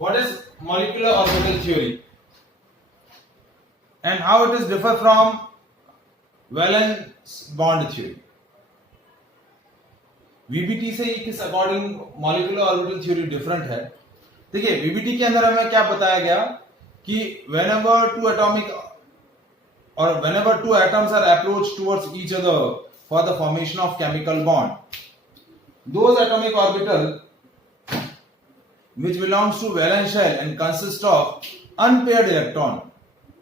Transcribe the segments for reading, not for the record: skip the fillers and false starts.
What is molecular orbital theory and how it is differ from valence bond theory? VBT से किस according molecular orbital theory different है? देखिए, VBT के अंदर हमें क्या बताया गया कि whenever two atoms are approached towards each other for the formation of chemical bond, those atomic orbital which belongs to valence shell and consist of unpaired electron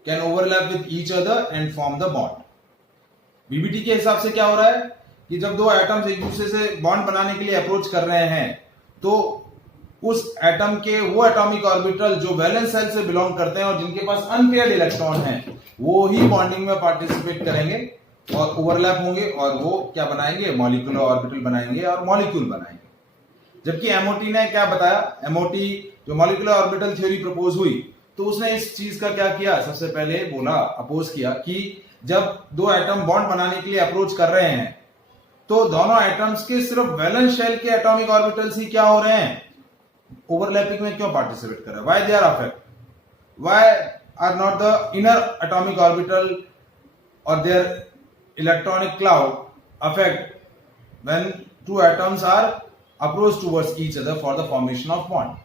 can overlap with each other and form the bond. VBT के हिसाब से क्या हो रहा है कि जब दो एटम्स एक दूसरे से बॉन्ड बनाने के लिए अप्रोच कर रहे हैं तो उस एटम के वो एटॉमिक ऑर्बिटल जो वैलेंस शेल से बिलोंग करते हैं और जिनके पास अनपेयर्ड इलेक्ट्रॉन हैं वो ही बॉन्डिंग में पार्टिसिपेट करेंगे और ओवरलैप होंगे और वो क्या बनाएंगे, मॉलिक्यूलर ऑर्बिटल बनाएंगे और मॉलिक्यूल बनाएंगे। जबकि एमओटी ने क्या बताया, एमओटी जो मॉलिक्यूलर ऑर्बिटल थ्योरी प्रपोज हुई तो उसने इस चीज का क्या किया, सबसे पहले बोला, अपोज किया कि जब दो एटम बॉन्ड बनाने के लिए अप्रोच कर रहे हैं तो दोनों एटम्स के सिर्फ वैलेंस शेल के एटॉमिक ऑर्बिटल्स ही क्या हो रहे हैं, ओवरलैपिंग में क्यों पार्टिसिपेट कर रहे हैं, why they are affect, why are not the inner atomic orbital और their electronic cloud affect when two atoms are approach towards each other for the formation of bond.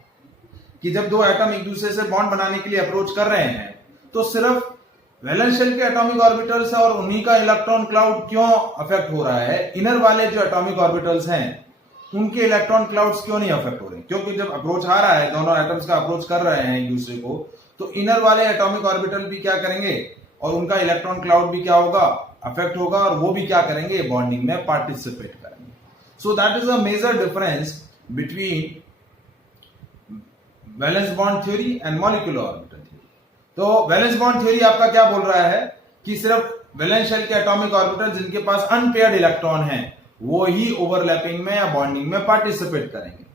कि जब दो एटम एक दूसरे से बॉन्ड बनाने के लिए अप्रोच कर रहे हैं तो सिर्फ वैलेंस शेल के एटॉमिक ऑर्बिटल्स और उन्हीं का इलेक्ट्रॉन क्लाउड क्यों अफेक्ट हो रहा है, इनर वाले जो एटॉमिक ऑर्बिटल्स हैं उनके इलेक्ट्रॉन क्लाउड्स क्यों नहीं अफेक्ट हो रहे? क्योंकि जब अप्रोच आ रहा है, दोनों एटम्स का अप्रोच कर रहे हैं एक दूसरे को, तो इनर वाले एटॉमिक ऑर्बिटल भी क्या करेंगे और उनका इलेक्ट्रॉन क्लाउड भी क्या होगा, अफेक्ट होगा और वो भी क्या करेंगे, बॉन्डिंग में पार्टिसिपेट करेंगे। So that is a major difference between valence bond theory and molecular orbital theory. तो वैलेंस बॉन्ड थ्योरी आपका क्या बोल रहा है कि सिर्फ वैलेंस शेल के एटॉमिक ऑर्बिटल जिनके पास अनपेयर्ड इलेक्ट्रॉन है वो ही ओवरलैपिंग में या बॉन्डिंग में पार्टिसिपेट करेंगे।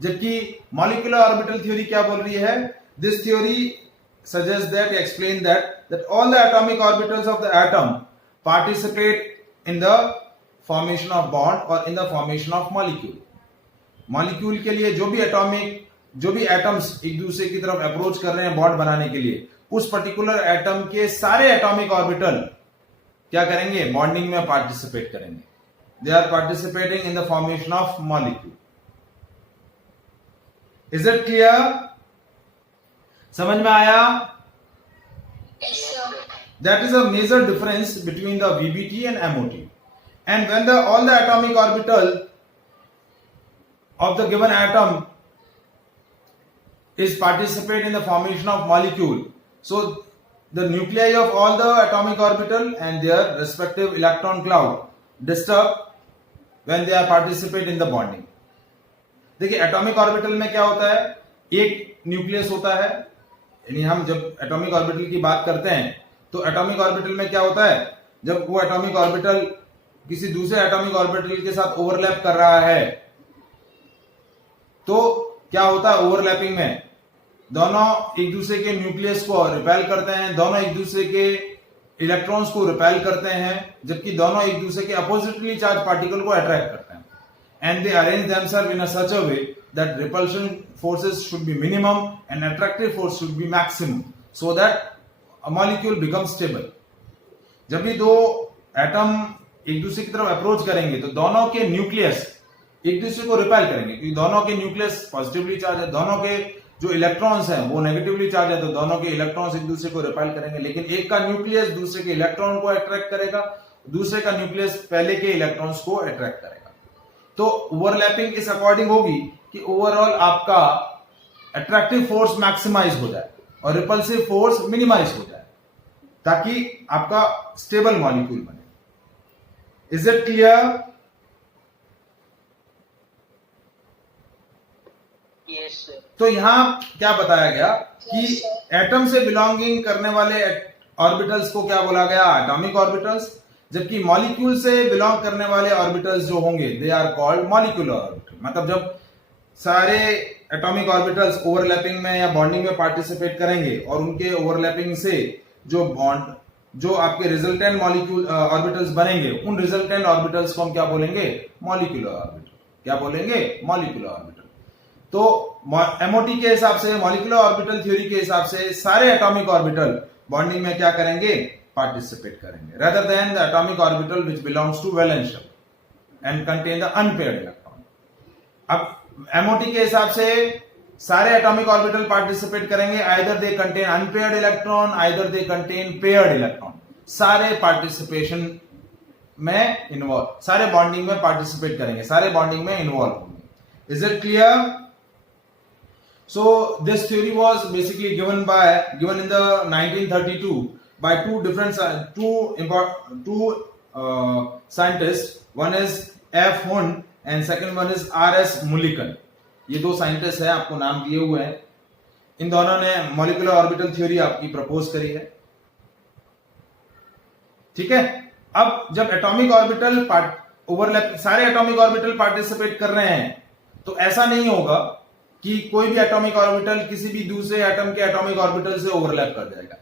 जबकि मॉलिक्यूलर ऑर्बिटल थ्योरी क्या बोल रही है, this theory suggest that, explain that all the atomic orbitals of the atom participate in the formation of bond और in the formation of molecule. Molecule के लिए जो भी एटम्स एक दूसरे की तरफ अप्रोच कर रहे हैं बॉन्ड बनाने के लिए, उस पर्टिकुलर एटम के सारे एटॉमिक ऑर्बिटल क्या करेंगे, बॉन्डिंग में पार्टिसिपेट करेंगे। They are participating in the formation of molecule. Is it clear? समझ में आया? That is a major difference between the VBT and MOT. And when all the atomic orbital of the given atom is participate in the formation of molecule, so the nuclei of all the atomic orbital and their respective electron cloud disturb when they are participate in the bonding. देखिए, atomic orbital में क्या होता है, एक nucleus होता है, यानी हम जब एटॉमिक ऑर्बिटल की बात करते हैं तो एटॉमिक ऑर्बिटल में क्या होता है, जब वो एटॉमिक ऑर्बिटल किसी दूसरे एटॉमिक ऑर्बिटल के साथ ओवरलैप कर रहा है तो क्या होता है, ओवरलैपिंग में दोनों एक दूसरे के न्यूक्लियस को रिपेल करते हैं, दोनों एक दूसरे के इलेक्ट्रॉन्स को रिपेल करते हैं, जबकि दोनों एक दूसरे के अपोजिटली चार्ज पार्टिकल को अट्रैक्ट करते हैं। And they arrange themselves in a such a way that repulsion forces should be minimum and attractive force should be maximum so that a molecule become stable. जब भी दो atom एक दूसरे की तरफ अप्रोच करेंगे तो दोनों के न्यूक्लियस एक दूसरे को रिपेल करेंगे, क्योंकि दोनों के न्यूक्लियस पॉजिटिवली चार्ज है, दोनों के जो इलेक्ट्रॉन्स हैं वो नेगेटिवली चार्ज है, तो दोनों के इलेक्ट्रॉन्स एक दूसरे को रिपेल करेंगे। लेकिन एक का न्यूक्लियस दूसरे के इलेक्ट्रॉन को अट्रैक्ट करेगा, दूसरे का न्यूक्लियस पहले के इलेक्ट्रॉन्स को अट्रैक्ट करेगा। तो ओवरलैपिंग इस अकॉर्डिंग होगी कि ओवरऑल आपका अट्रैक्टिव फोर्स मैक्सिमाइज हो जाए और रिपल्सिव फोर्स मिनिमाइज हो जाए ताकि आपका स्टेबल मॉलिक्यूल बने। Is it clear? तो यहां क्या बताया गया कि एटम से बिलोंगिंग करने वाले ऑर्बिटल्स को क्या बोला गया, एटॉमिक ऑर्बिटल्स, जबकि मॉलिक्यूल से बिलोंग करने वाले ऑर्बिटल्स जो होंगे they are called molecular orbital. मतलब जब सारे एटॉमिक ऑर्बिटल्स ओवरलैपिंग में या बॉन्डिंग में पार्टिसिपेट करेंगे और उनके ओवरलैपिंग से जो आपके रिजल्टेंट मॉलिक्यूल ऑर्बिटल्स बनेंगे, उन रिजल्टेंट ऑर्बिटल्स को हम क्या बोलेंगे, मॉलिक्यूलर ऑर्बिटल। क्या बोलेंगे, मॉलिक्यूलर ऑर्बिटल। तो एमओटी के हिसाब से, मॉलिक्यूलर ऑर्बिटल थ्योरी के हिसाब से, सारे एटॉमिक ऑर्बिटल बॉन्डिंग में क्या करेंगे, पार्टिसिपेट करेंगे, rather than the atomic orbital which belongs to valence shell and contain the unpaired electron. अब एमओटी के हिसाब से सारे एटॉमिक ऑर्बिटल पार्टिसिपेट करेंगे, either they contain unpaired electron, either they contain paired electron, सारे पार्टिसिपेशन में involve, सारे bonding में पार्टिसिपेट करेंगे, सारे बॉन्डिंग में इन्वॉल्व होंगे. Is it clear? So this theory was basically given in the 1932 by two scientists. One is F. Hund and second one is R.S. Mulliken. ये दो साइंटिस्ट हैं, आपको नाम दिए हुए हैं. इन दोनों ने मॉलिक्यूलर ऑर्बिटल थ्योरी आपकी प्रपोज करी है. ठीक है. अब जब एटॉमिक ऑर्बिटल ओवरलैप, सारे एटॉमिक ऑर्बिटल पार्टिसिपेट कर रहे हैं, तो ऐसा नहीं होगा कि कोई भी एटॉमिक ऑर्बिटल किसी भी दूसरे एटम के एटॉमिक ऑर्बिटल से ओवरलैप कर जाएगा.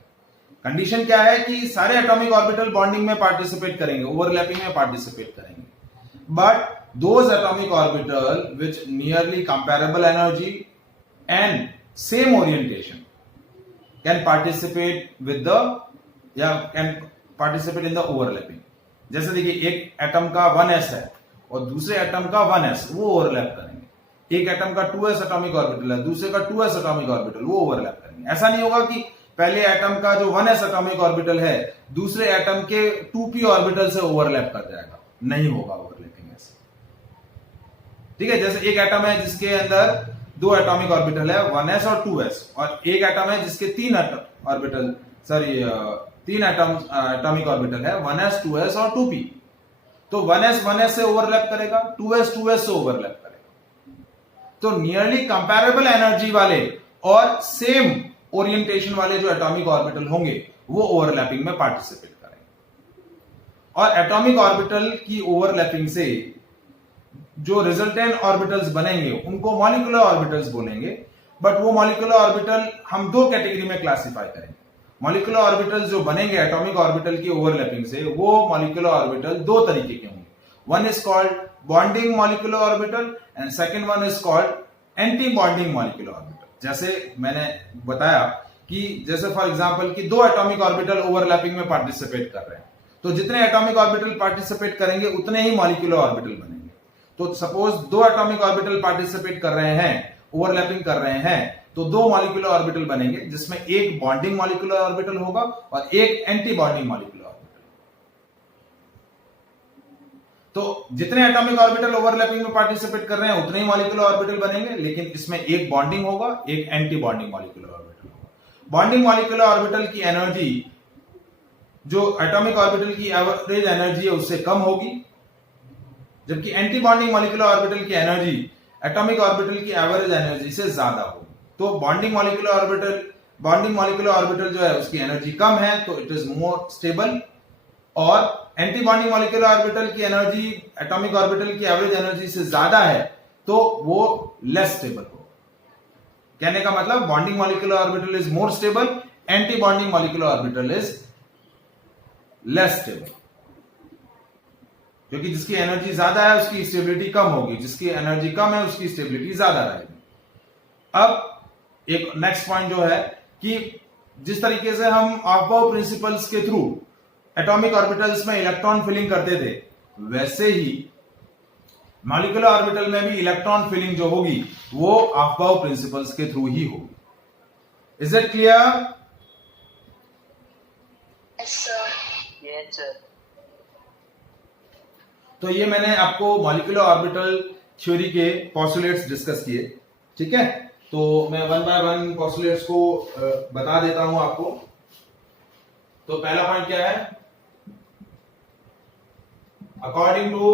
कंडीशन क्या है कि सारे एटॉमिक ऑर्बिटल बॉन्डिंग में पार्टिसिपेट करेंगे, ओवरलैपिंग में पार्टिसिपेट करेंगे. But those atomic orbital which nearly comparable energy and same orientation can participate with the can participate in the overlapping. जैसे देखिए, एक एटम का 1s है और दूसरे एटम का 1s, वो ओवरलैप करेंगे. एक एटम का 2s एटॉमिक ऑर्बिटल है, दूसरे का 2s एटॉमिक ऑर्बिटल, वो ओवरलैप करेंगे. ऐसा नहीं होगा कि पहले एटम का जो 1s एटॉमिक ऑर्बिटल है दूसरे एटम के 2p ऑर्बिटल से ओवरलैप कर जाएगा. नहीं होगा ओवरलैपिंग ऐसे. ठीक है. जैसे एक एटम है जिसके अंदर दो एटॉमिक ऑर्बिटल है, 1s और 2s, और एक एटम है जिसके तीन एटॉमिक ऑर्बिटल है, 1s 2s और 2p. तो 1s 1s से ओवरलैप करेगा, 2s 2s से ओवरलैप करेगा. तो नियरली कंपैरेबल एनर्जी वाले और सेम ओरिएंटेशन वाले जो एटॉमिक ऑर्बिटल होंगे वो ओवरलैपिंग में पार्टिसिपेट करेंगे. और एटॉमिक ऑर्बिटल की ओवरलैपिंग से जो रिजल्टेंट ऑर्बिटल्स बनेंगे उनको मॉलिक्यूलर ऑर्बिटल्स बोलेंगे. बट वो मॉलिक्यूलर ऑर्बिटल हम दो कैटेगरी में क्लासिफाई करेंगे. मॉलिक्यूलर ऑर्बिटल्स जो बनेंगे एटॉमिक ऑर्बिटल की ओवरलैपिंग से, वो मॉलिक्यूलर ऑर्बिटल दो तरीके के होंगे. One is called bonding molecular orbital and second one is called anti bonding molecular orbital. जैसे मैंने बताया कि जैसे फॉर एग्जांपल कि दो एटॉमिक ऑर्बिटल ओवरलैपिंग में पार्टिसिपेट कर रहे हैं, तो जितने एटॉमिक ऑर्बिटल पार्टिसिपेट करेंगे उतने ही मॉलिक्यूलर ऑर्बिटल बनेंगे. तो सपोज दो एटॉमिक ऑर्बिटल पार्टिसिपेट कर रहे हैं, ओवरलैपिंग कर रहे हैं, तो दो मॉलिक्यूलर ऑर्बिटल बनेंगे जिसमें एक बॉन्डिंग मॉलिक्यूलर ऑर्बिटल होगा और एक एंटी बॉन्डिंग मॉलिक्यूलर ऑर्बिटल. तो जितने एटॉमिक ऑर्बिटल ओवरलैपिंग में पार्टिसिपेट कर रहे हैं उतने ही मॉलिक्यूलर ऑर्बिटल बनेंगे, लेकिन इसमें एक बॉन्डिंग होगा, एक एंटी बॉन्डिंग मॉलिक्यूलर ऑर्बिटल होगा. बॉन्डिंग मॉलिक्यूलर ऑर्बिटल की एनर्जी जो एटॉमिक ऑर्बिटल की एवरेज एनर्जी है उससे कम होगी, जबकि एंटी बॉन्डिंग मॉलिक्यूलर ऑर्बिटल की एनर्जी एटॉमिक ऑर्बिटल की एवरेज एनर्जी से ज्यादा होगी. तो बॉन्डिंग मॉलिक्यूलर ऑर्बिटल जो है उसकी एनर्जी कम है, तो इट इज मोर स्टेबल. और एंटी बॉन्डिंग मॉलिक्यूलर ऑर्बिटल की एनर्जी एटॉमिक ऑर्बिटल की एवरेज एनर्जी से ज्यादा है, तो वो लेस स्टेबल होगा. कहने का मतलब bonding molecular orbital is more stable, anti bonding molecular orbital is less stable. क्योंकि जिसकी एनर्जी ज्यादा है उसकी स्टेबिलिटी कम होगी, जिसकी एनर्जी कम है उसकी स्टेबिलिटी ज्यादा रहेगी. अब एक नेक्स्ट पॉइंट जो है कि जिस तरीके से हम ऑफबाउ प्रिंसिपल्स के थ्रू एटॉमिक ऑर्बिटल्स में इलेक्ट्रॉन फिलिंग करते थे, वैसे ही मॉलिक्यूलर ऑर्बिटल में भी इलेक्ट्रॉन फिलिंग जो होगी वो ऑफबाउ प्रिंसिपल्स के थ्रू ही होगी. Is it clear? Yes sir. तो ये मैंने आपको मॉलिक्यूलर ऑर्बिटल थ्योरी के पोस्टुलेट्स डिस्कस किए. ठीक है. तो मैं वन बाय वन पोस्टुलेट्स को बता देता हूं आपको. तो पहला पॉइंट क्या है? According to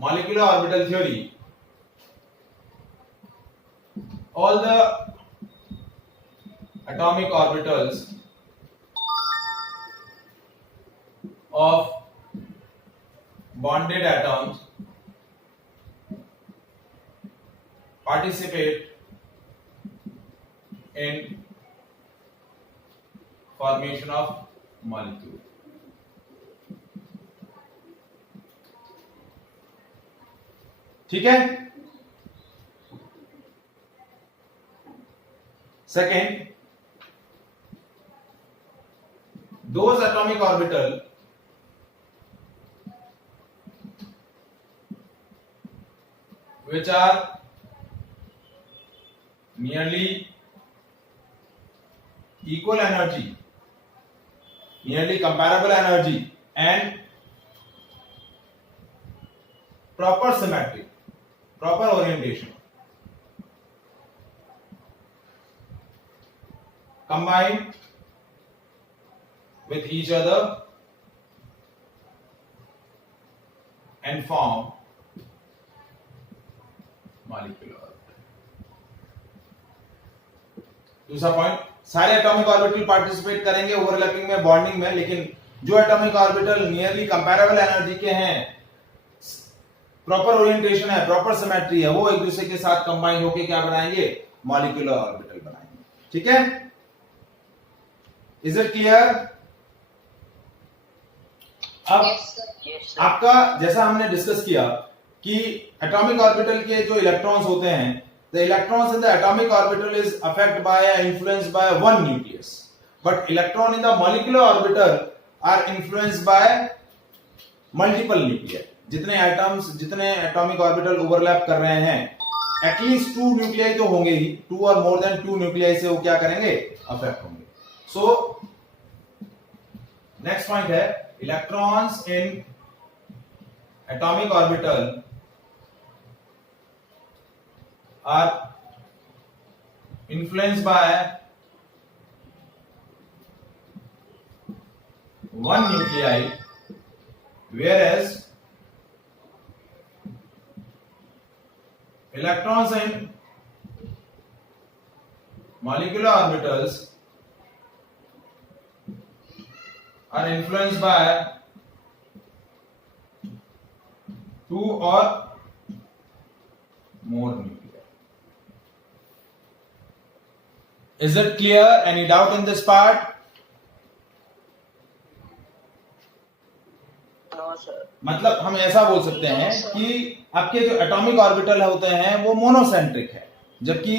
molecular orbital theory, all the atomic orbitals of bonded atoms participate in formation of molecule. ठीक है. Second, those atomic orbital which are nearly equal energy, nearly comparable energy, and proper symmetry, proper orientation, combine with each other and form molecular orbital. दूसरा point, सारे atomic orbital participate करेंगे overlapping में, bonding में, लेकिन जो atomic orbital nearly comparable energy के हैं, proper orientation है, प्रॉपर सिमेट्री है, वो एक दूसरे के साथ कंबाइन होकर क्या बनाएंगे? मॉलिक्यूलर ऑर्बिटल बनाएंगे। ठीक है? Is it clear? अब आपका जैसा हमने डिस्कस किया कि एटॉमिक ऑर्बिटल के जो इलेक्ट्रॉन्स होते हैं, the electrons in the atomic orbital is affected by या influenced by one nucleus, but electron in the molecular orbital are influenced by multiple nuclear. जितने एटम्स, जितने एटॉमिक ऑर्बिटल ओवरलैप कर रहे हैं, एटलीस्ट 2 न्यूक्लियाई तो होंगे ही, 2 और मोर देन 2 न्यूक्लियाई से वो क्या करेंगे? अफेक्ट होंगे। सो नेक्स्ट पॉइंट है, electrons in atomic orbital are influenced by one nuclei, whereas electrons in molecular orbitals are influenced by 2 or more nuclei. Is it clear? Any doubt in this part? No, sir. मतलब हम ऐसा बोल सकते हैं कि आपके जो एटॉमिक ऑर्बिटल होते हैं वो मोनोसेंट्रिक है, जबकि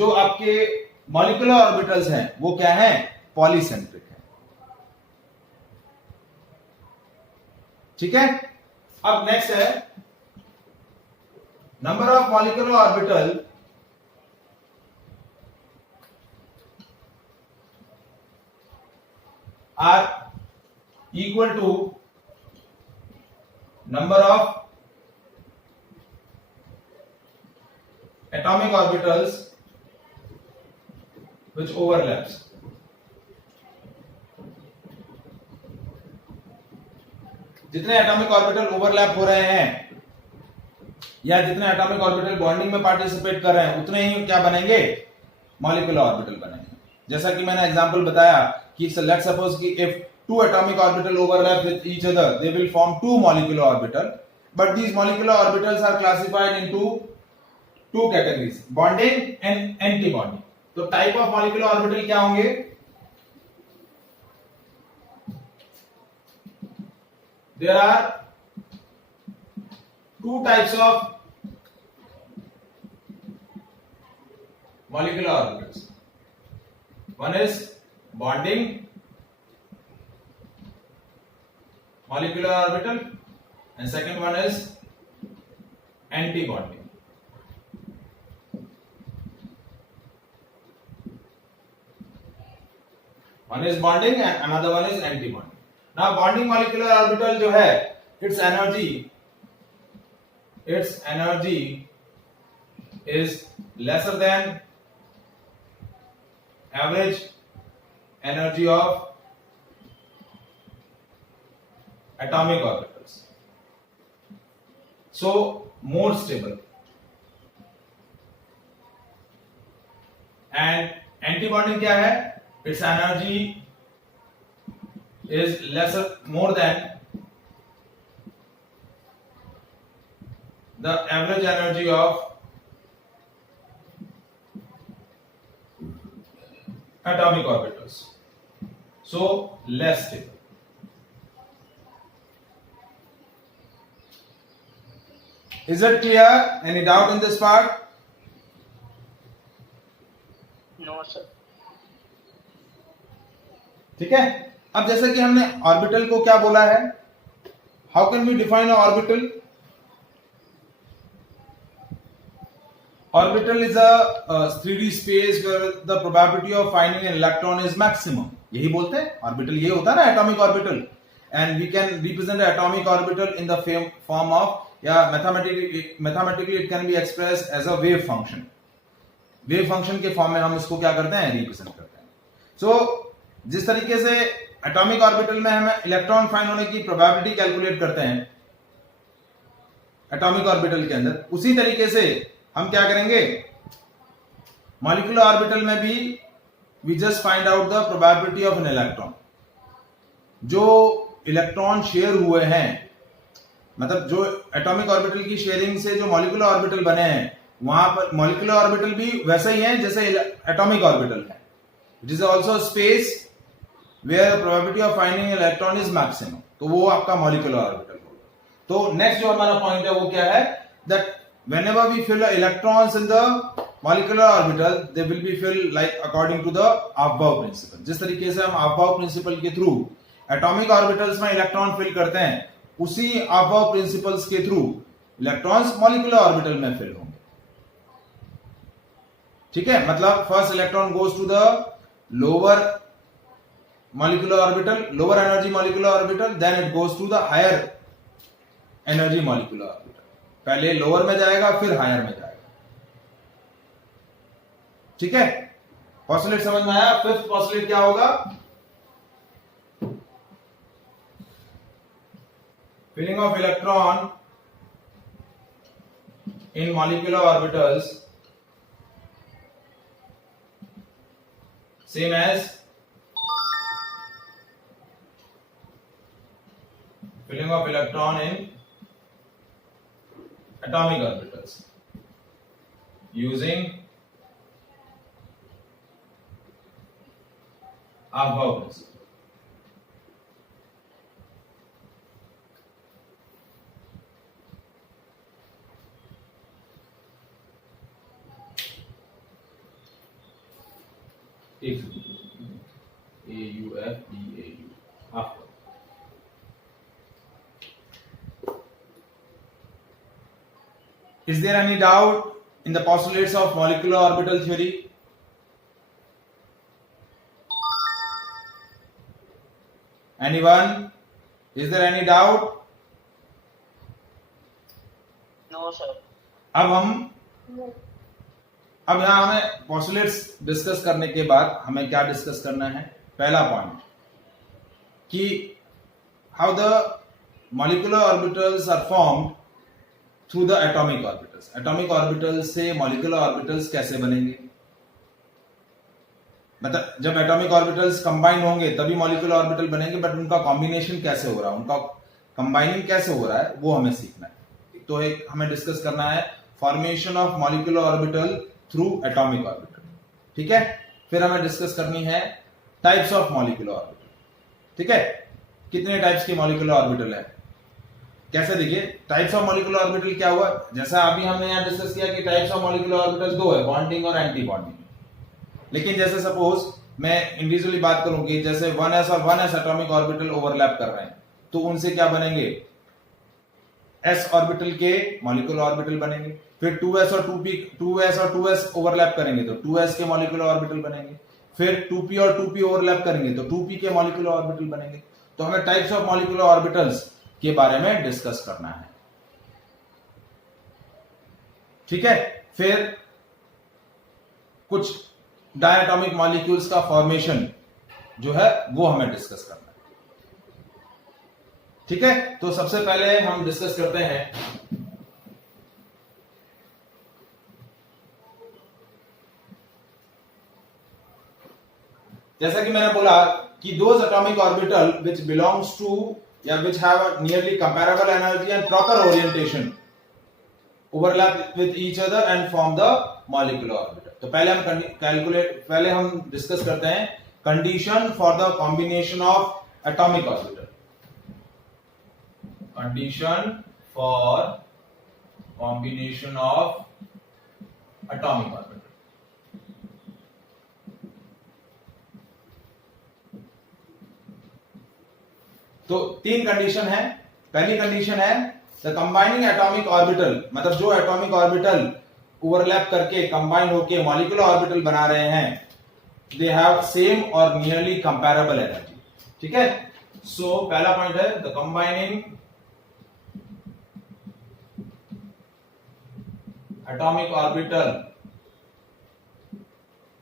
जो आपके मॉलिक्यूलर ऑर्बिटल्स हैं वो क्या है? पॉलीसेंट्रिक है। ठीक है? अब नेक्स्ट है, number of molecular orbital are equal to number of atomic orbitals which overlaps. जितने एटॉमिक ऑर्बिटल ओवरलैप हो रहे हैं या जितने एटॉमिक ऑर्बिटल बॉन्डिंग में पार्टिसिपेट कर रहे हैं, उतने ही क्या बनेंगे? मॉलिक्यूलर ऑर्बिटल बनेंगे। जैसा कि मैंने एग्जांपल बताया कि लेट्स सपोज कि if 2 atomic orbital overlap with each other, they will form 2 molecular orbital, but these molecular orbitals are classified into 2 categories, bonding and anti-bonding. तो टाइप ऑफ मॉलिक्यूलर ऑर्बिटल क्या होंगे? There are 2 types of molecular orbitals. One is bonding molecular orbital and second one is anti-bonding. One is bonding and another one is anti-bonding. Now bonding molecular orbital जो है, its energy is lesser than average energy of atomic orbitals, so more stable. And anti-bonding क्या है? Its energy is lesser, more than the average energy of atomic orbitals, so less stable. Is it clear? Any doubt in this part? No sir. ठीक है। अब जैसे कि हमने orbital को क्या बोला है, how can we define orbital? Orbital is a 3D space where the probability of finding an electron is maximum. यही बोलते हैं ऑर्बिटल, ये होता है ना atomic orbital. And we can represent atomic orbital in the form of, या mathematically it can be express as a wave function. Wave function के फॉर्म में हम इसको क्या करते हैं, रिप्रेजेंट करते हैं. सो जिस तरीके से एटॉमिक ऑर्बिटल में हमें इलेक्ट्रॉन फाइंड होने की प्रोबेबिलिटी कैलकुलेट करते हैं एटॉमिक ऑर्बिटल के अंदर, उसी तरीके से हम क्या करेंगे मॉलिक्यूलर ऑर्बिटल में भी. We just find out the probability of an electron. जो इलेक्ट्रॉन शेयर हुए हैं, मतलब जो एटॉमिक ऑर्बिटल की शेयरिंग से जो मॉलिक्यूलर ऑर्बिटल बने हैं, वहां पर मॉलिक्यूलर ऑर्बिटल भी वैसे ही है जैसे एटॉमिक ऑर्बिटल है. It is also space where probability of finding electron is maximum. तो वो आपका मॉलिक्यूलर ऑर्बिटल होगा. तो नेक्स्ट जो हमारा पॉइंट है वो क्या है, that whenever we fill electrons in the molecular orbital, they will be filled like according to the Aufbau principle. जिस तरीके से हम Aufbau principle के थ्रू एटॉमिक ऑर्बिटल्स में इलेक्ट्रॉन फिल करते हैं, उसी Aufbau principles के थ्रू इलेक्ट्रॉन्स मॉलिक्यूलर ऑर्बिटल में फिल होंगे. ठीक है, मतलब first electron goes to the lower molecular orbital, lower energy molecular orbital, then it goes to the higher energy molecular orbital. पहले लोअर में जाएगा फिर हायर में जाएगा. ठीक है, पॉस्टुलेट समझ में आया. फिफ्थ पॉस्टुलेट क्या होगा, filling of electron in molecular orbitals same as filling of electron in atomic orbitals using Aufbau principle. Aufbau. Is there any doubt in the postulates of molecular orbital theory? Anyone? Is there any doubt? No sir. अब यहां हमें postulates discuss करने के बाद हमें क्या discuss करना है, पहला पॉइंट कि how the molecular orbitals are formed through the atomic orbitals. Atomic orbitals से मॉलिक्यूलर ऑर्बिटल्स कैसे बनेंगे, मतलब जब एटॉमिक ऑर्बिटल्स कंबाइन होंगे तभी मॉलिक्यूलर ऑर्बिटल बनेंगे, बट उनका कॉम्बिनेशन कैसे हो रहा है, उनका कंबाइनिंग कैसे हो रहा है, वो हमें सीखना है. तो एक हमें डिस्कस करना है formation of molecular orbital through atomic orbital. ठीक है, फिर हमें डिस्कस करनी है टाइप्स ऑफ मॉलिक्यूलर ऑर्बिटल. ठीक है, कितने टाइप्स की मॉलिक्यूलर ऑर्बिटल है, कैसे. देखिए टाइप्स ऑफ मॉलिक्यूलर ऑर्बिटल क्या हुआ, जैसा अभी हमने यहां डिस्कस किया कि टाइप्स ऑफ मॉलिक्यूलर ऑर्बिटल्स दो है, बॉन्डिंग और एंटी बॉन्डिंग. लेकिन जैसे सपोज मैं इंडिविजुअली बात करूं कि जैसे 1s और 1s एटॉमिक ऑर्बिटल ओवरलैप कर रहे हैं, तो उनसे क्या बनेंगे, s ऑर्बिटल के मॉलिक्यूलर ऑर्बिटल बनेंगे. फिर 2s और 2s ओवरलैप करेंगे तो 2s के मॉलिक्यूलर ऑर्बिटल बनेंगे. फिर 2p और 2p ओवरलैप करेंगे तो 2p के मॉलिक्यूलर ऑर्बिटल बनेंगे. तो हमें टाइप्स ऑफ मॉलिक्यूलर ऑर्बिटल्स के बारे में डिस्कस करना है. ठीक है, फिर कुछ डायटॉमिक मॉलिक्यूल्स का फॉर्मेशन जो है वो हमें डिस्कस करना है. ठीक है, तो सबसे पहले हम डिस्कस करते हैं जैसा कि मैंने बोला कि those atomic orbital which belongs to या which have a nearly comparable energy and proper orientation overlap with each other and form the molecular orbital. तो पहले हम डिस्कस करते हैं condition for the combination of atomic orbital. Condition for combination of atomic orbital. तो तीन condition है। पहली condition है द कंबाइनिंग एटॉमिक ऑर्बिटल, मतलब जो एटॉमिक ऑर्बिटल ओवरलैप करके कंबाइन होके मॉलिक्यूलर ऑर्बिटल बना रहे हैं, दे हैव सेम और नियरली कंपैरेबल एनर्जी। ठीक है, सो पहला पॉइंट है the combining atomic orbital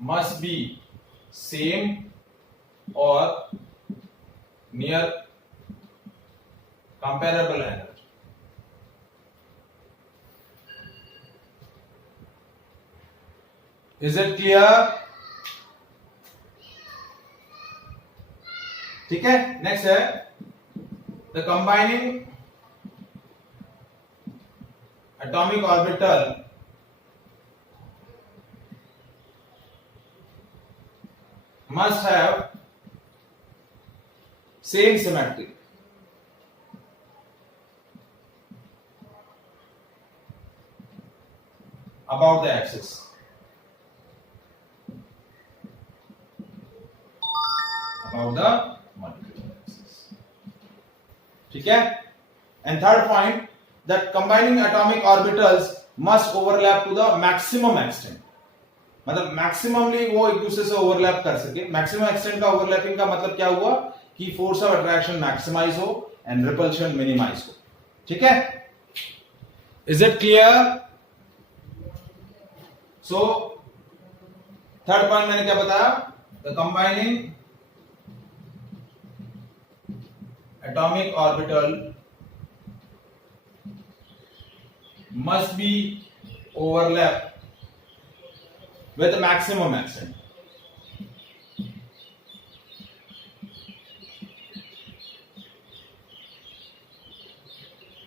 must be same और near comparable energy. Is it clear? ठीक है, नेक्स्ट है the combining atomic orbital must have same symmetry about the axis. About the molecular axis. ठीक है, and third point that combining atomic orbitals must overlap to the maximum extent, मतलब maximally वो एक दूसरे से ओवरलैप कर सके। मैक्सिमम एक्सटेंट का ओवरलैपिंग का मतलब क्या हुआ कि फोर्स ऑफ अट्रैक्शन मैक्सिमाइज हो एंड रिपल्शन मिनिमाइज हो। ठीक है, is it clear? So third point मैंने क्या बताया, the combining atomic orbital must B overlap with the maximum extent.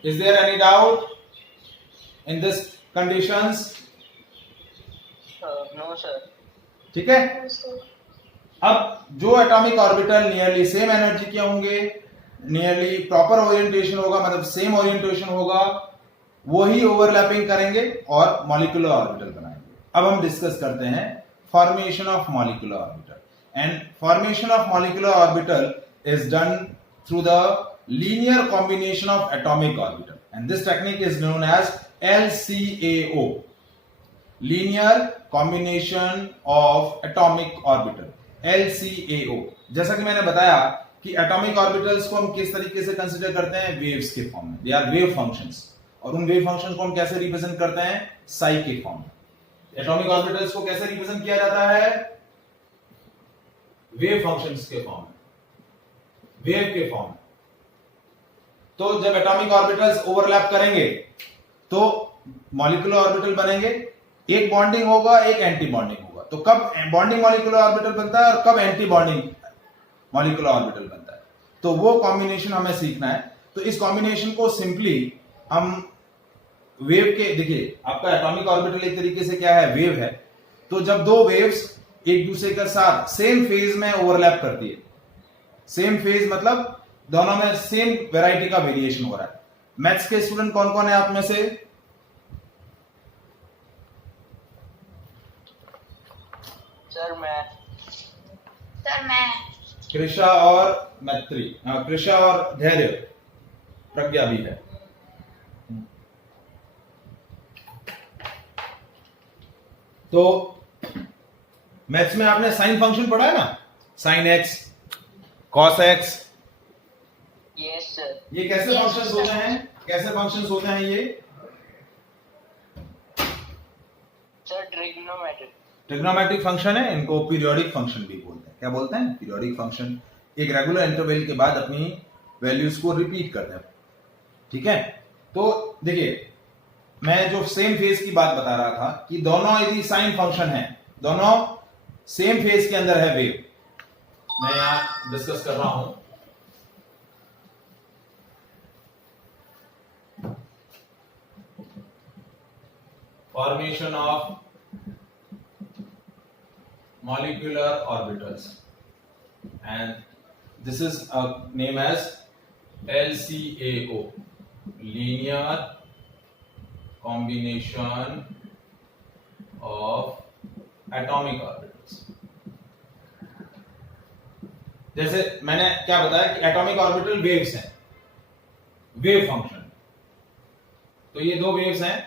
Is there any doubt in this conditions? No sir. ठीक है, अब जो atomic orbital nearly same energy के होंगे, nearly proper orientation होगा, मतलब सेम ओरिएंटेशन होगा, वही ओवरलैपिंग करेंगे और मॉलिक्यूलर ऑर्बिटल बनाएंगे। अब हम डिस्कस करते हैं formation of molecular orbital. And formation of molecular orbital is done through the linear combination of atomic orbital, and this technique is known as LCAO, linear combination of atomic orbital, LCAO। जैसा कि मैंने बताया कि atomic orbitals को हम किस तरीके से कंसीडर करते हैं, वेव्स के फॉर्म में, दे आर वेव फंक्शंस, और उन वेव फंक्शंस को हम कैसे रिप्रेजेंट करते हैं, साई के फॉर्म में। एटॉमिक ऑर्बिटल्स को कैसे रिप्रेजेंट किया जाता है, वेव फंक्शंस के फॉर्म में, वेव के फॉर्म में। तो जब एटॉमिक ऑर्बिटल्स ओवरलैप करेंगे तो मॉलिक्यूलर ऑर्बिटल बनेंगे, एक बॉन्डिंग होगा, एक एंटी बॉन्डिंग होगा। तो कब बॉन्डिंग मॉलिक्यूलर ऑर्बिटल बनता है और कब एंटी बॉन्डिंग मॉलिक्यूलर ऑर्बिटल बनता है, तो वो कॉम्बिनेशन हमें सीखना है। तो इस कॉम्बिनेशन को सिंपली हम वेव के, देखिए आपका एटॉमिक ऑर्बिटल एक तरीके से क्या है, वेव है। तो जब दो वेव्स एक दूसरे के साथ सेम फेज में ओवरलैप करती है, सेम फेज मतलब दोनों में सेम वैरायटी का वेरिएशन हो रहा है। मैथ्स के स्टूडेंट कौन कौन है आप में से? सर मैं कृषा और मैत्री, कृषा और धैर्य, प्रज्ञा भी है। तो मैथ्स में आपने साइन फंक्शन पढ़ा है ना, sine x, cos x, yes sir. ये कैसे फंक्शंस होते हैं, कैसे फंक्शंस होते हैं ये? सर ट्रिग्नोमेट्रिक फंक्शन है, इनको पीरियोडिक फंक्शन भी बोलते हैं। क्या बोलते हैं? Periodic function. एक रेगुलर इंटरवल के बाद अपनी वैल्यूज को रिपीट करते हैं। ठीक है, तो देखिए मैं जो सेम फेज की बात बता रहा था कि दोनों यदि साइन फंक्शन है, दोनों सेम फेज के अंदर है वेव, मैं यहां डिस्कस कर रहा हूं। Formation of molecular orbitals, and this is named as LCAO, linear combination of atomic orbitals. जैसे मैंने क्या बताया कि एटॉमिक ऑर्बिटल वेव्स हैं, वेव फंक्शन। तो ये दो वेव्स हैं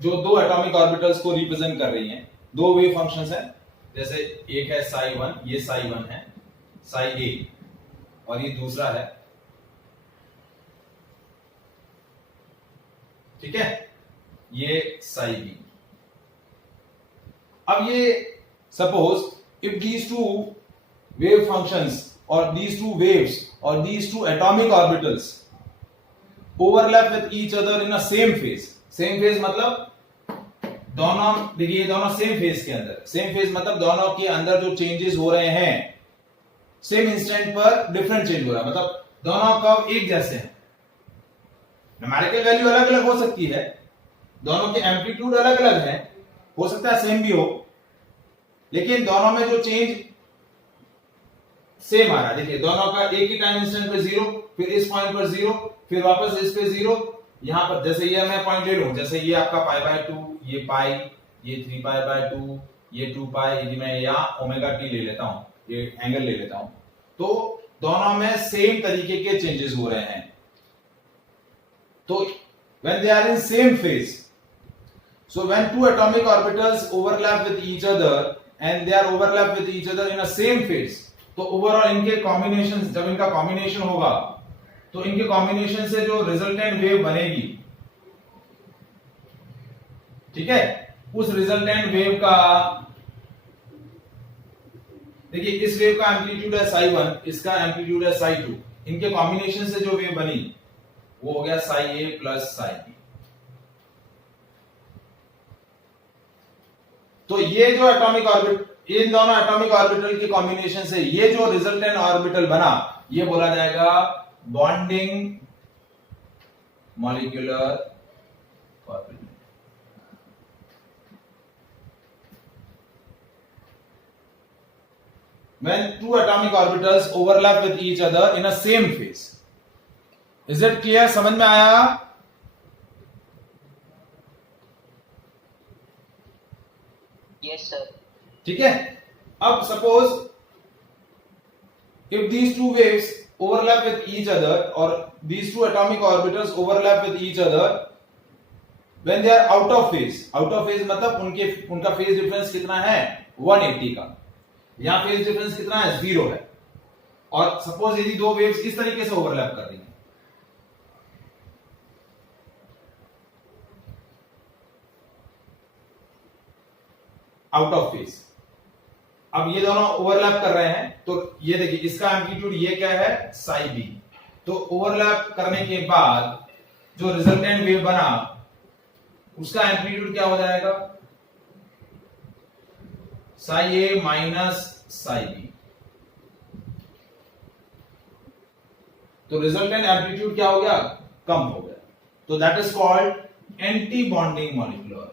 जो दो एटॉमिक ऑर्बिटल्स को रिप्रेजेंट कर रही हैं, दो वेव फंक्शंस हैं। जैसे एक है साई 1, ये साई 1 है, साई ए, और ये दूसरा है, ठीक है, ये साई बी। अब ये suppose if these two wave functions और दीज टू वेव्स और these two atomic orbitals overlap with each other in a same phase. Same phase मतलब दोनों, देखिए दोनों सेम फेज के अंदर, सेम फेज मतलब दोनों के अंदर जो चेंजेस हो रहे हैं सेम इंस्टेंट पर डिफरेंट चेंज हो रहा है, मतलब दोनों कर्व एक जैसे हैं। न्यूमेरिकल वैल्यू अलग अलग हो सकती है, दोनों के एम्पलीट्यूड अलग अलग है, हो सकता है सेम भी हो, लेकिन दोनों में जो चेंज सेम आ रहा है। देखिए दोनों का एक ही टाइम इंस्टेंट पे 0, फिर इस पॉइंट पर 0, फिर वापस इस पे 0, यहां पर जैसे ये मैं पॉइंट ले लूं, जैसे ये आपका π/2, ये पाई, ये 3π/2, ये 2π, यदि मैं यहां ओमेगा टी ले लेता हूं, ये एंगल ले लेता हूं, तो दोनों में सेम तरीके के चेंजेस हो रहे हैं। तो when they are in same phase, so when two atomic orbitals overlap with each other and they are overlap with each other in a same phase, तो ओवरऑल इनके कॉम्बिनेशन, जब इनका कॉम्बिनेशन होगा तो इनके कॉम्बिनेशन से जो रिजल्टेंट वेव बनेगी, ठीक है, उस रिजल्टेंट वेव का, देखिए इस वेव का एम्पलीट्यूड है साई 1, इसका एम्पलीट्यूड है साई 2, इनके कॉम्बिनेशन से जो वेव बनी वो हो गया साई ए प्लस साई बी। तो ये जो एटॉमिक ऑर्बिट, इन दोनों एटॉमिक ऑर्बिटल के कॉम्बिनेशन से ये जो रिजल्टेंट ऑर्बिटल बना, ये बोला जाएगा bonding molecular orbital. When two atomic orbitals overlap with each other in a same phase. Is it clear? समझ में आया? Yes sir. ठीक है। अब suppose if these two waves overlap with each other or these two atomic orbitals overlap with each other when they are out of phase मतलब उनका phase difference कितना है 180 का, यहां फेज डिफरेंस कितना है 0 है, और सपोज यदि दो वेव्स इस तरीके से ओवरलैप कर रही हैं, आउट ऑफ फेज, अब ये दोनों ओवरलैप कर रहे हैं, तो ये देखिए इसका एम्पलीट्यूड ये क्या है साई बी, तो ओवरलैप करने के बाद जो रिजल्टेंट वेव बना उसका एम्पलीट्यूड क्या हो जाएगा साई ए माइनस साई बी। तो रिजल्टेंट एम्पलीट्यूड क्या हो गया, कम हो गया, तो that is called anti bonding molecular orbital.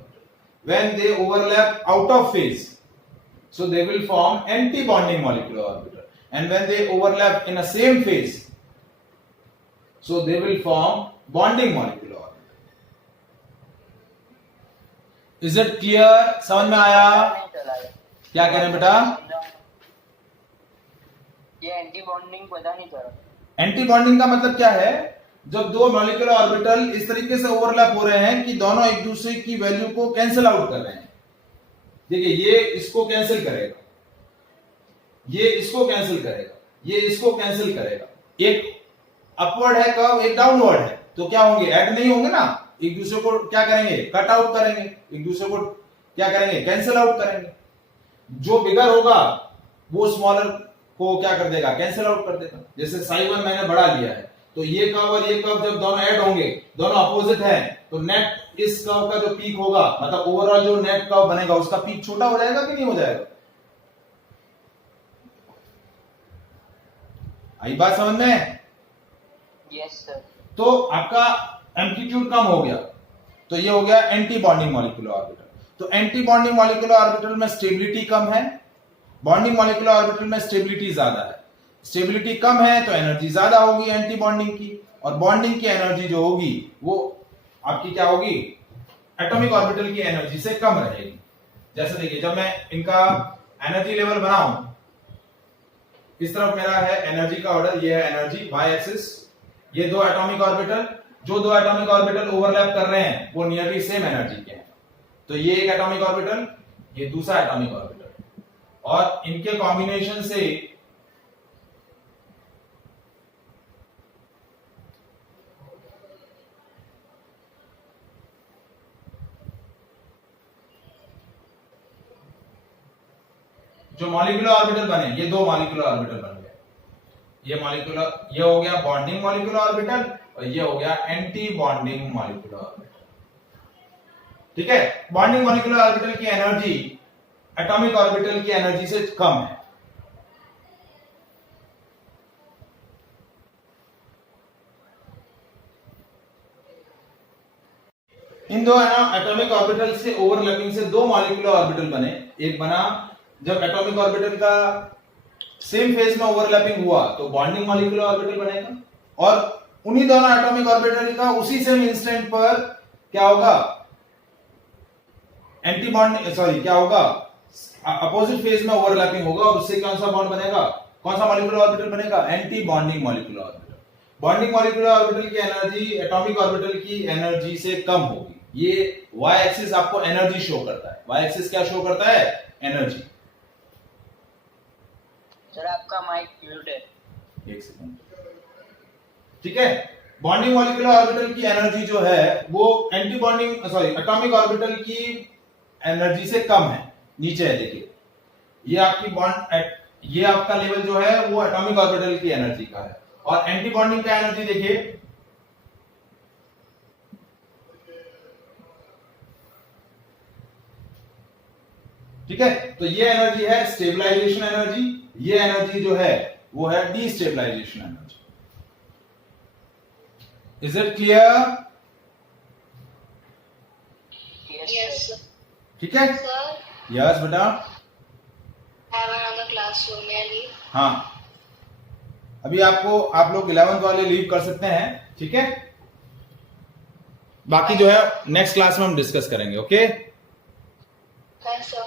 When they overlap out of phase, so they will form anti-bonding molecular orbital, and when they overlap in a same phase, so they will form bonding molecular orbital. Is it clear? समझ में आया? क्या कह रहे हैं बेटा? ये anti bonding पता नहीं चला। एंटी बॉन्डिंग का मतलब क्या है, जब दो मॉलिक्यूलर ऑर्बिटल इस तरीके से ओवरलैप हो रहे हैं कि दोनों एक दूसरे की वैल्यू को कैंसिल आउट कर रहे हैं। देखिए ये इसको कैंसिल करेगा, ये इसको कैंसिल करेगा, ये इसको कैंसिल करेगा, एक अपवर्ड है कर्व, एक डाउनवर्ड है, तो क्या होंगे, ऐड नहीं होंगे ना, एक दूसरे को क्या करेंगे, कट आउट करेंगे, एक दूसरे को क्या करेंगे, कैंसिल आउट करेंगे। जो बिगर होगा वो स्मॉलर को क्या कर देगा, कैंसिल आउट कर देगा। जैसे साई 1 मैंने बढ़ा लिया है, तो ये कर्व और ये कर्व जब दोनों ऐड होंगे, दोनों अपोजिट हैं, तो नेट इस कर्व का जो पीक होगा, मतलब ओवरऑल जो नेट कर्व बनेगा उसका पीक छोटा हो जाएगा कि नहीं हो जाएगा? आई बात समझ में? Yes sir. तो आपका एम्पलीट्यूड कम हो गया, तो ये हो गया एंटी बॉन्डिंग मॉलिक्यूलर ऑर्बिटल। तो एंटी बॉन्डिंग मॉलिक्यूलर ऑर्बिटल में स्टेबिलिटी कम है, बॉन्डिंग मॉलिक्यूलर ऑर्बिटल में स्टेबिलिटी ज्यादा है। स्टेबिलिटी कम है तो एनर्जी ज्यादा होगी एंटी बॉन्डिंग की, और बॉन्डिंग की एनर्जी जो होगी वो आपकी क्या होगी, एटॉमिक ऑर्बिटल की एनर्जी से कम रहेगी। जैसे देखिए जब मैं इनका एनर्जी लेवल बनाऊं, इस तरफ मेरा है एनर्जी का ऑर्डर, ये है एनर्जी वाई एक्सिस, ये दो एटॉमिक ऑर्बिटल, जो दो एटॉमिक ऑर्बिटल ओवरलैप कर रहे हैं वो नियरली सेम एनर्जी के हैं। तो ये एक एटॉमिक ऑर्बिटल, ये दूसरा एटॉमिक ऑर्बिटल, और इनके कॉम्बिनेशन से जो मॉलिक्यूलर ऑर्बिटल बने, ये दो मॉलिक्यूलर ऑर्बिटल बन गए। ये मॉलिक्यूलर, ये हो गया बॉन्डिंग मॉलिक्यूलर ऑर्बिटल और ये हो गया एंटी बॉन्डिंग मॉलिक्यूलर ऑर्बिटल। ठीक है, बॉन्डिंग मॉलिक्यूलर ऑर्बिटल की एनर्जी एटॉमिक ऑर्बिटल की एनर्जी से कम है। इन दो है ना एटॉमिक ऑर्बिटल से ओवरलैपिंग से दो मॉलिक्यूलर ऑर्बिटल बने। एक बना जब एटॉमिक ऑर्बिटल का सेम फेज में ओवरलैपिंग हुआ तो बॉन्डिंग मॉलिक्यूलर ऑर्बिटल बनेगा, और उन्हीं दोनों एटॉमिक ऑर्बिटल का उसी सेम इंस्टेंट पर क्या होगा, एंटी बॉन्ड क्या होगा, अपोजिट फेज में ओवरलैपिंग होगा, और उससे कौन सा बॉन्ड बनेगा, कौन सा मॉलिक्यूलर ऑर्बिटल बनेगा, anti bonding molecular orbital. Bonding molecular orbital की एनर्जी एटॉमिक ऑर्बिटल की एनर्जी से कम होगी। ये y एक्सिस आपको एनर्जी शो करता है। y एक्सिस क्या शो करता है, एनर्जी। सर आपका माइक म्यूट है। एक सेकंड। ठीक है, बॉन्डिंग मॉलिक्यूलर ऑर्बिटल की एनर्जी जो है वो एंटी बॉन्डिंग एटॉमिक ऑर्बिटल की एनर्जी से कम है। नीचे है देखिए, ये आपकी बॉन्ड, ये आपका लेवल जो है वो एटॉमिक ऑर्बिटल की एनर्जी का है, और एंटी बॉन्डिंग का एनर्जी देखिए ठीक है। तो ये एनर्जी है स्टेबलाइजेशन एनर्जी, ये एनर्जी जो है वो है destabilization energy. Is it clear? Yes sir. ठीक है, Sir, यस बेटा। I have another classroom. May I leave? हाँ, अभी आप लोग 11th वाले लीव कर सकते हैं। ठीक है, बाकी जो है नेक्स्ट क्लास में हम डिस्कस करेंगे। Okay Thanks, sir.